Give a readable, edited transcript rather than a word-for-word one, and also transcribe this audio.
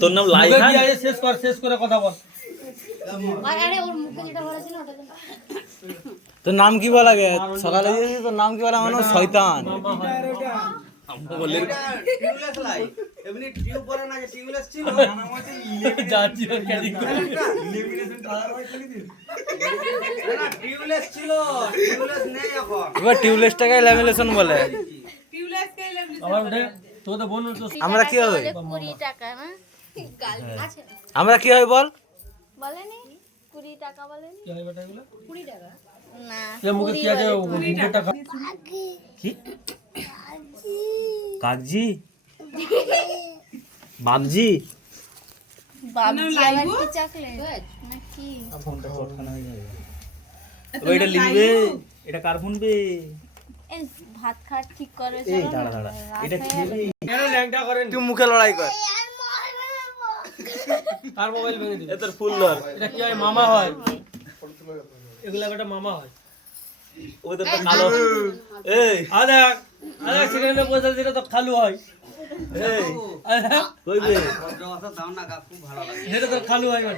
তোর নাম লাইখান? শেষ করে কথা বল। তোর নাম কি বলা গে? সকালে দিয়েছিস তোর নাম কি বলা? আমার নাম শয়তান। এমনি টিউব পরে না, যে টিউবলেস ছিল যাচ্ছি ওর ক্যারিং করে। না টিউবলেস ছিল, টিউবলেস নেই এখন। এবার টিউবলেসটাকে ল্যামিনেশন বলে। আবার উঠে তোদের বোন তো আমরা কি হবে? 20 টাকা না আছে আমরা কি হয় বল? বলেনি 20 টাকা বলেনি কি হয় বেটা এগুলো? 20 টাকা না এ মুখে কি আছে? মুখে টাকা কি? কাগজি? বাবজি? বাবজি আবার কি চকলেট নাকি ওইটা লিখবে, এটা কার ফোন বে? এই ভাত খাওয়া ঠিক করে এই চলো দাঁড়া দাঁড়া, এটা কি বে? কেন ল্যাংটা করেন? তুই মুখে লড়াই কর। আর মোবাইল ভেঙে দিবি। এ তোর ফুল ধর। এটা কি হয়? মামা হয় এগুলা, বেটা মামা হয়। ওই তো কালো। এই আদা আদা সেখানে বসে যেটা তো খালু হয়। এই আদা কই বে? ভদ্র কথা দাও না, খুব ভালো লাগে। সেটা তো খালু হয় বেটা।